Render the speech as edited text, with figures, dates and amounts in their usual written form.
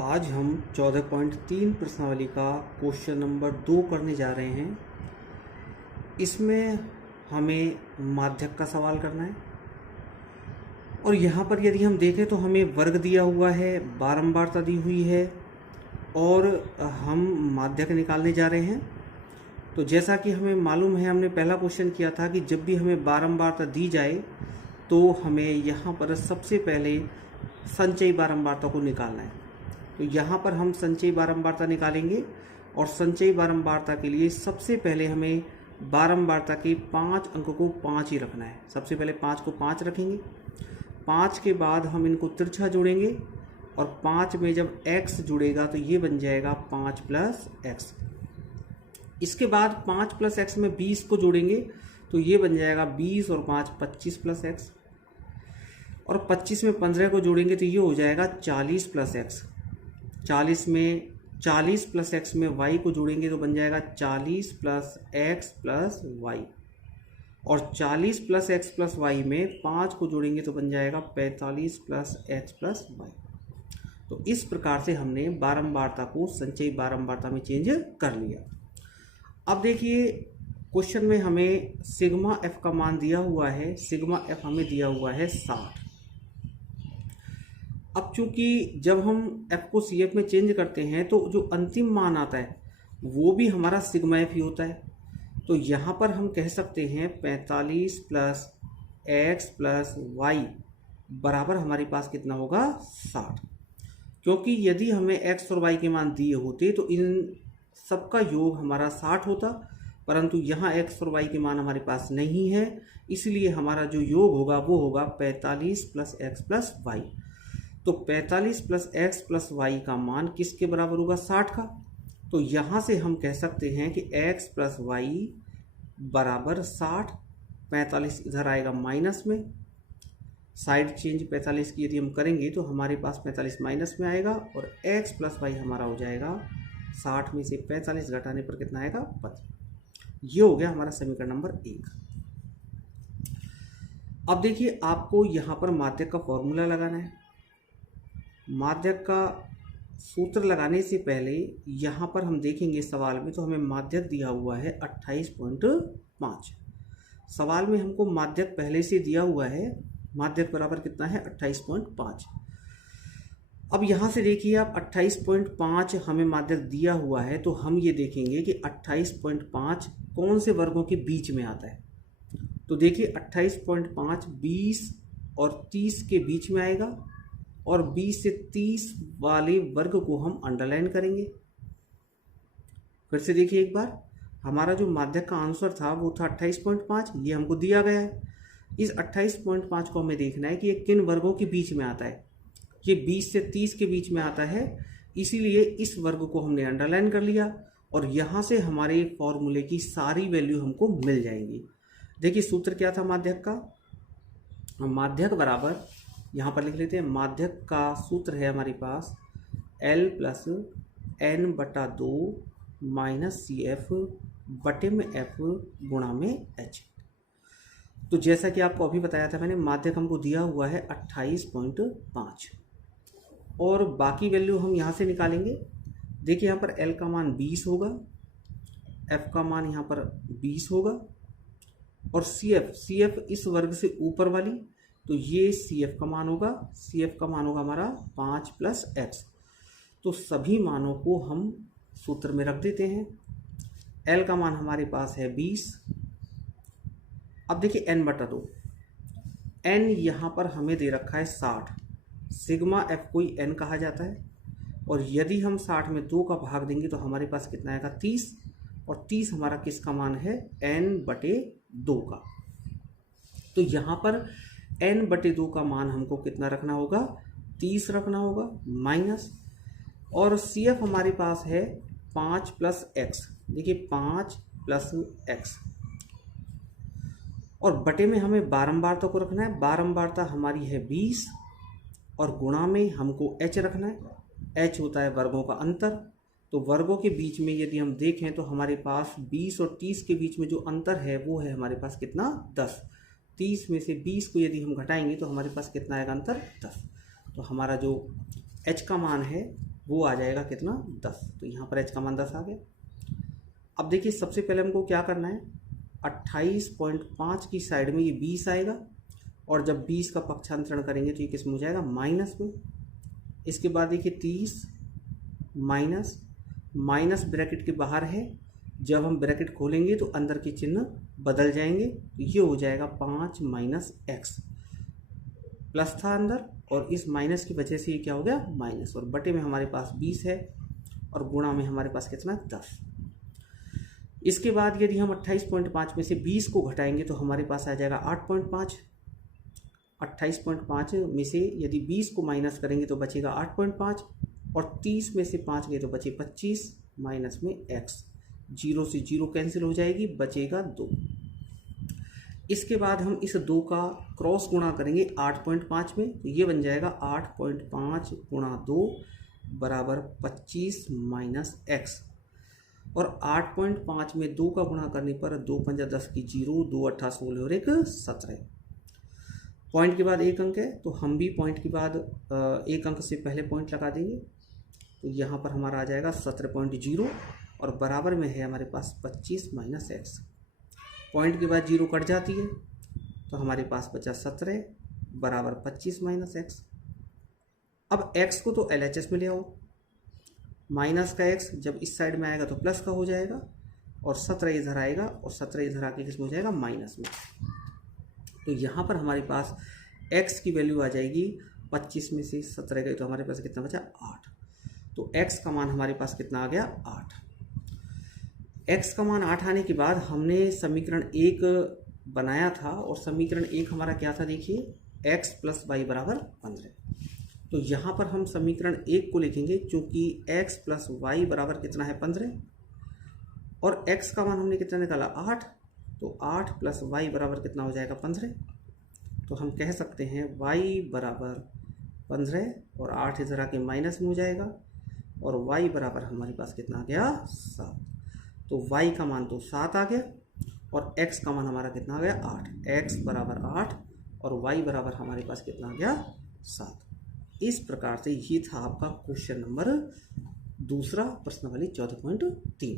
आज हम 14.3 प्रश्नावली का क्वेश्चन नंबर 2 करने जा रहे हैं। इसमें हमें माध्यक का सवाल करना है और यहाँ पर यदि हम देखें तो हमें वर्ग दिया हुआ है, बारंबारता दी हुई है और हम माध्यक निकालने जा रहे हैं। तो जैसा कि हमें मालूम है, हमने पहला क्वेश्चन किया था कि जब भी हमें बारंबारता दी जाए तो हमें यहाँ पर सबसे पहले संचयी बारंबारता को निकालना है। तो यहाँ पर हम संचयी बारंबारता निकालेंगे और संचयी बारंबारता के लिए सबसे पहले हमें बारंबारता के 5 अंक को 5 ही रखना है। सबसे पहले 5 को 5 रखेंगे, 5 के बाद हम इनको तिरछा जोड़ेंगे और 5 में जब x जुड़ेगा तो ये बन जाएगा 5 प्लस एक्स। इसके बाद 5 प्लस एक्स में 20 को जोड़ेंगे तो ये बन जाएगा 20 और 5 25 प्लस एक्स, और 25 में 15 को जोड़ेंगे तो ये हो जाएगा 40 प्लस एक्स। 40 प्लस एक्स में y को जोड़ेंगे तो बन जाएगा 40 प्लस एक्स प्लस वाई, और 40 प्लस एक्स प्लस वाई में 5 को जोड़ेंगे तो बन जाएगा 45 प्लस एक्स प्लस वाई। तो इस प्रकार से हमने बारंबारता को संचयी बारंबारता में चेंज कर लिया। अब देखिए क्वेश्चन में हमें सिग्मा एफ का मान दिया हुआ है। सिग्मा एफ हमें दिया हुआ है 60। अब चूंकि जब हम f को सी एफ में चेंज करते हैं तो जो अंतिम मान आता है वो भी हमारा सिग्मा एफ ही होता है। तो यहाँ पर हम कह सकते हैं 45 प्लस एक्स प्लस वाई बराबर हमारे पास कितना होगा 60, क्योंकि यदि हमें x और y के मान दिए होते तो इन सबका योग हमारा 60 होता, परंतु यहाँ x और y के मान हमारे पास नहीं है, इसलिए हमारा जो योग होगा वो होगा 45 प्लस एक्स प्लस वाई। तो 45 प्लस एक्स प्लस वाई का मान किसके बराबर होगा 60 का। तो यहाँ से हम कह सकते हैं कि x प्लस वाई बराबर 60। 45 इधर आएगा माइनस में, साइड चेंज 45 की यदि हम करेंगे तो हमारे पास 45 माइनस में आएगा और x प्लस वाई हमारा हो जाएगा 60 में से 45 घटाने पर कितना आएगा 15। ये हो गया हमारा समीकरण नंबर 1। अब देखिए आपको यहाँ पर माध्यक का फॉर्मूला लगाना है। माध्यक का सूत्र लगाने से पहले यहाँ पर हम देखेंगे सवाल में, तो हमें माध्यक दिया हुआ है 28.5। सवाल में हमको माध्यक पहले से दिया हुआ है, माध्यक बराबर कितना है 28.5। अब यहाँ से देखिए आप 28.5 हमें माध्यक दिया हुआ है, तो हम ये देखेंगे कि 28.5 कौन से वर्गों के बीच में आता है। तो देखिए 28.5 20 और 30 के बीच में आएगा, और 20 से 30 वाले वर्ग को हम अंडरलाइन करेंगे। फिर से देखिए एक बार, हमारा जो माध्यक का आंसर था वो था 28.5, ये हमको दिया गया है। इस 28.5 को हमें देखना है कि ये किन वर्गों के बीच में आता है। ये 20 से 30 के बीच में आता है, इसीलिए इस वर्ग को हमने अंडरलाइन कर लिया और यहाँ से हमारे फॉर्मूले की सारी वैल्यू हमको मिल जाएंगी। देखिए सूत्र क्या था माध्यक का, माध्यक बराबर यहाँ पर लिख लेते हैं। माध्यक का सूत्र है हमारे पास L प्लस एन बटा 2 माइनस सी एफ बटे में एफ गुणा में एच। तो जैसा कि आपको अभी बताया था मैंने, माध्यक हमको दिया हुआ है 28.5 और बाकी वैल्यू हम यहाँ से निकालेंगे। देखिए यहाँ पर L का मान 20 होगा, F का मान यहाँ पर 20 होगा, और सी एफ इस वर्ग से ऊपर वाली, तो ये सी एफ का मान होगा। सी एफ का मान होगा हमारा 5 प्लस एक्स। तो सभी मानों को हम सूत्र में रख देते हैं। L का मान हमारे पास है 20। अब देखिए n बटा 2, n यहाँ पर हमें दे रखा है 60। सिग्मा एफ को ही n कहा जाता है, और यदि हम 60 में 2 का भाग देंगे तो हमारे पास कितना आएगा 30, और 30 हमारा किसका मान है n बटे 2 का। तो यहाँ पर n बटे 2 का मान हमको कितना रखना होगा 30 रखना होगा माइनस, और सी एफ हमारे पास है 5 प्लस एक्स। देखिए 5 प्लस एक्स, और बटे में हमें बारंबारता को रखना है। बारंबारता हमारी है 20 और गुणा में हमको h रखना है। h होता है वर्गों का अंतर। तो वर्गों के बीच में यदि हम देखें तो हमारे पास 20 और 30 के बीच में जो अंतर है वो है हमारे पास कितना 10। 30 में से 20 को यदि हम घटाएंगे तो हमारे पास कितना आएगा अंतर 10। तो हमारा जो h का मान है वो आ जाएगा कितना 10। तो यहाँ पर h का मान 10 आ गया। अब देखिए सबसे पहले हमको क्या करना है, 28.5 की साइड में ये 20 आएगा और जब 20 का पक्षांतरण करेंगे तो ये किस में हो जाएगा माइनस में। इसके बाद देखिए 30 माइनस माइनस ब्रैकेट के बाहर है, जब हम ब्रैकेट खोलेंगे तो अंदर के चिन्ह बदल जाएंगे, तो ये हो जाएगा 5 माइनस एक्स। प्लस था अंदर और इस माइनस की वजह से ये क्या हो गया माइनस, और बटे में हमारे पास 20 है और गुणा में हमारे पास कितना 10। इसके बाद यदि हम 28.5 में से 20 को घटाएंगे तो हमारे पास आ जाएगा 8.5। 28.5 में से यदि 20 को माइनस करेंगे तो बचेगा 8.5 और 30 में से 5 गए तो बचे 25 माइनस में x। 0 से 0 कैंसिल हो जाएगी, बचेगा 2। इसके बाद हम इस 2 का क्रॉस गुणा करेंगे 8.5 में, तो ये बन जाएगा 8.5 गुणा 2 बराबर 25 माइनस एक्स। और 8.5 में 2 का गुणा करने पर 2 पंजा 10 की 0, 2 8 16 और 1 17। पॉइंट के बाद एक अंक है तो हम भी पॉइंट के बाद एक अंक से पहले पॉइंट लगा देंगे, तो यहाँ पर हमारा आ जाएगा 17.0 और बराबर में है हमारे पास 25 माइनस एक्स। पॉइंट के बाद 0 कट जाती है तो हमारे पास बचा 17 बराबर 25 माइनस एक्स। अब x को तो LHS में ले आओ, माइनस का x जब इस साइड में आएगा तो प्लस का हो जाएगा और 17 इधर आएगा और 17 इधर आके किस में हो जाएगा माइनस में। तो यहाँ पर हमारे पास x की वैल्यू आ जाएगी 25 में से 17 गए तो हमारे पास कितना बचा 8। तो x का मान हमारे पास कितना आ गया 8। x का मान 8 आने के बाद हमने समीकरण 1 बनाया था और समीकरण 1 हमारा क्या था देखिए x प्लस वाई बराबर 15। तो यहाँ पर हम समीकरण 1 को लिखेंगे क्योंकि x प्लस वाई बराबर कितना है 15 और x का मान हमने कितना निकाला 8, तो 8 प्लस वाई बराबर कितना हो जाएगा 15। तो हम कह सकते हैं y बराबर 15 और 8 इधर आके माइनस में हो जाएगा और y बराबर हमारे पास कितना आ गया 7। तो y का मान तो 7 आ गया और x का मान हमारा कितना आ गया 8। x बराबर 8 और y बराबर हमारे पास कितना आ गया 7। इस प्रकार से ये था आपका क्वेश्चन नंबर 2 प्रश्नावली 14.3।